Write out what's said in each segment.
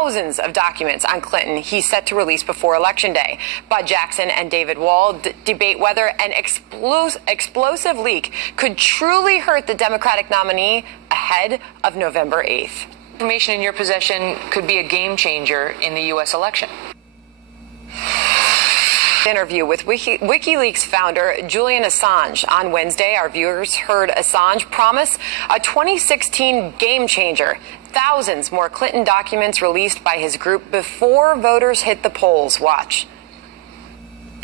thousands of documents on Clinton he's set to release before Election Day. Bud Jackson and David Wall debate whether an explosive leak could truly hurt the Democratic nominee ahead of November 8th. Information in your possession could be a game changer in the U.S. election. Interview with WikiLeaks founder Julian Assange. On Wednesday, our viewers heard Assange promise a 2016 game changer. Thousands more Clinton documents released by his group before voters hit the polls. Watch.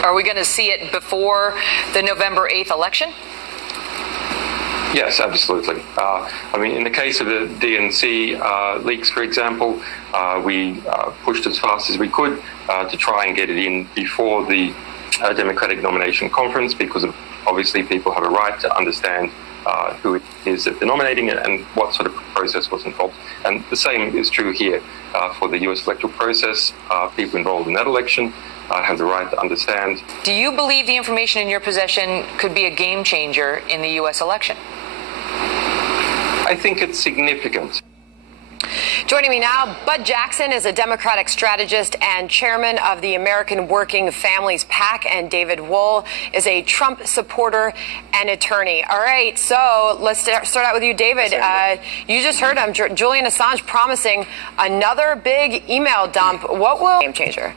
Are we going to see it before the November 8th election? Yes, absolutely. I mean, in the case of the DNC leaks, for example, we pushed as fast as we could to try and get it in before the Democratic nomination conference, because obviously people have a right to understand who it is that they're nominating and what sort of process was involved. And the same is true here for the U.S. electoral process. People involved in that election have the right to understand. Do you believe the information in your possession could be a game changer in the U.S. election? I think it's significant. Joining me now, Bud Jackson is a Democratic strategist and chairman of the American Working Families PAC, and David Wohl is a Trump supporter and attorney. All right, so let's start out with you, David. You just heard him, Julian Assange promising another big email dump. What will game changer?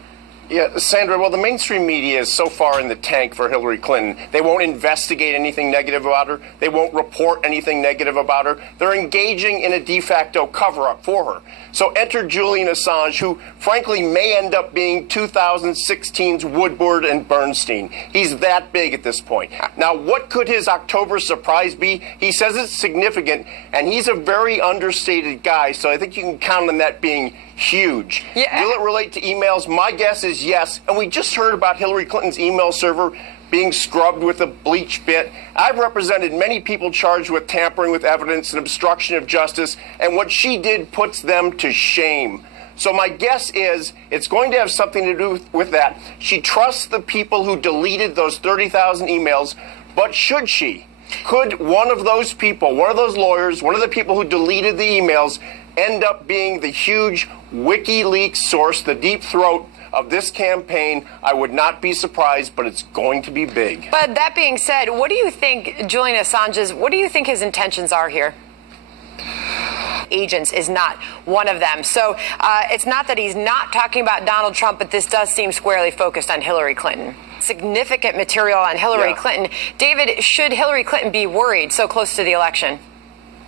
Yeah, Sandra, well, the mainstream media is so far in the tank for Hillary Clinton. They won't investigate anything negative about her. They won't report anything negative about her. They're engaging in a de facto cover-up for her. So enter Julian Assange, who, frankly, may end up being 2016's Woodward and Bernstein. He's that big at this point. Now, what could his October surprise be? He says it's significant, and he's a very understated guy, so I think you can count on that being huge. Yeah. Will it relate to emails? My guess is yes. And we just heard about Hillary Clinton's email server being scrubbed with a bleach bit. I've represented many people charged with tampering with evidence and obstruction of justice, and what she did puts them to shame. So my guess is it's going to have something to do with that. She trusts the people who deleted those 30,000 emails, but should she? Could one of those people, one of those lawyers, one of the people who deleted the emails end up being the huge WikiLeaks source, the deep throat of this campaign? I would not be surprised, but it's going to be big. But that being said, what do you think Julian Assange's, what do you think his intentions are here? Agents is not one of them. So it's not that he's not talking about Donald Trump, but this does seem squarely focused on Hillary Clinton. Significant material on Hillary Clinton. David, should Hillary Clinton be worried so close to the election?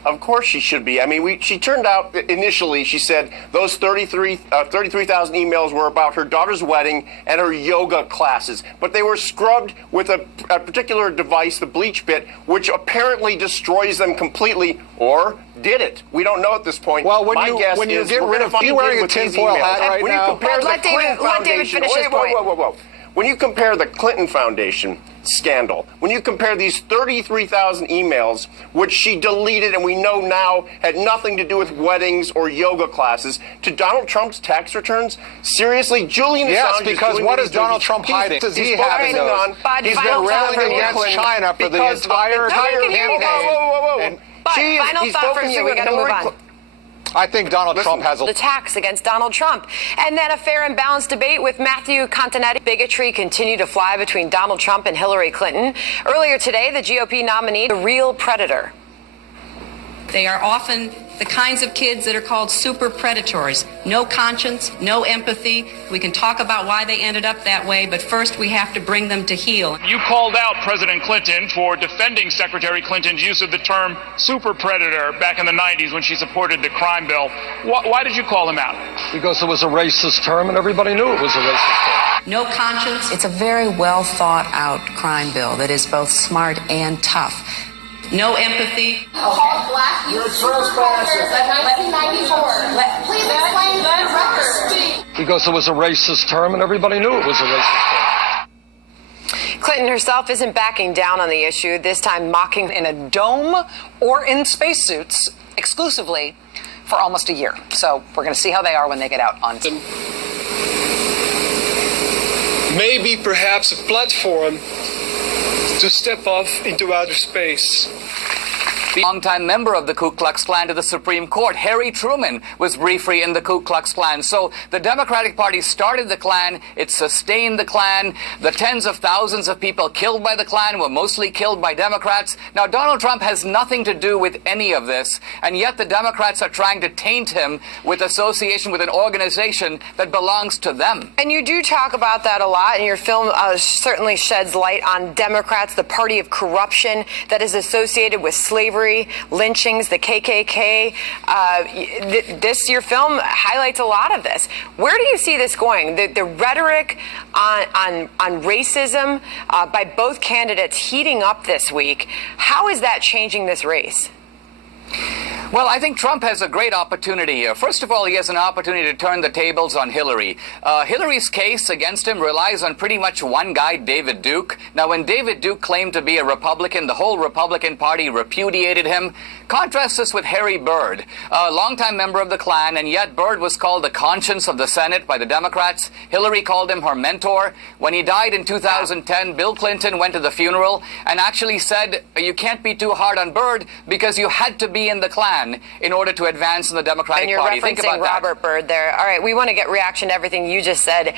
Of course she should be. I mean, she turned out initially, she said those 33,000 emails were about her daughter's wedding and her yoga classes. But they were scrubbed with a particular device, the bleach bit, which apparently destroys them completely, or did it? We don't know at this point. Well, when you get rid of, are you wearing a tinfoil hat right now? Let David finish his point. Whoa. When you compare the Clinton Foundation scandal, when you compare these 33,000 emails, which she deleted and we know now had nothing to do with weddings or yoga classes, to Donald Trump's tax returns, seriously, Julian Assange. Yes, because what is Donald Trump hiding? Does he have those? He's been railing against China for the entire campaign. Final thought from you. We got to move on. I think Donald Trump has attacks against Donald Trump. And then a fair and balanced debate with Matthew Continetti. Bigotry continued to fly between Donald Trump and Hillary Clinton. Earlier today, the GOP nominee, the real predator. They are often the kinds of kids that are called super predators. No conscience, no empathy. We can talk about why they ended up that way, but first we have to bring them to heel. You called out President Clinton for defending Secretary Clinton's use of the term super predator back in the 90s when she supported the crime bill. Why did you call him out? Because it was a racist term and everybody knew it was a racist term. No conscience. It's a very well thought out crime bill that is both smart and tough. No empathy. Called black youth supporters in 1994. Please explain the record. Because it was a racist term and everybody knew it was a racist term. Clinton herself isn't backing down on the issue, this time mocking in a dome or in spacesuits exclusively for almost a year. So we're going to see how they are when they get out on. Maybe perhaps a platform to step off into outer space. The longtime member of the Ku Klux Klan to the Supreme Court, Harry Truman, was briefly in the Ku Klux Klan. So the Democratic Party started the Klan. It sustained the Klan. The tens of thousands of people killed by the Klan were mostly killed by Democrats. Now, Donald Trump has nothing to do with any of this, and yet the Democrats are trying to taint him with association with an organization that belongs to them. And you do talk about that a lot, and your film certainly sheds light on Democrats, the party of corruption that is associated with slavery, lynchings, the KKK. Your film highlights a lot of this. Where do you see this going? The rhetoric on racism by both candidates heating up this week. How is that changing this race? Well, I think Trump has a great opportunity here. First of all, he has an opportunity to turn the tables on Hillary. Hillary's case against him relies on pretty much one guy, David Duke. Now, when David Duke claimed to be a Republican, the whole Republican Party repudiated him. Contrast this with Harry Byrd, a longtime member of the Klan, and yet Byrd was called the conscience of the Senate by the Democrats. Hillary called him her mentor. When he died in 2010, Bill Clinton went to the funeral and actually said, you can't be too hard on Byrd because you had to be in the Klan in order to advance in the Democratic Party. And you're referencing Robert Byrd there. All right, we want to get reaction to everything you just said.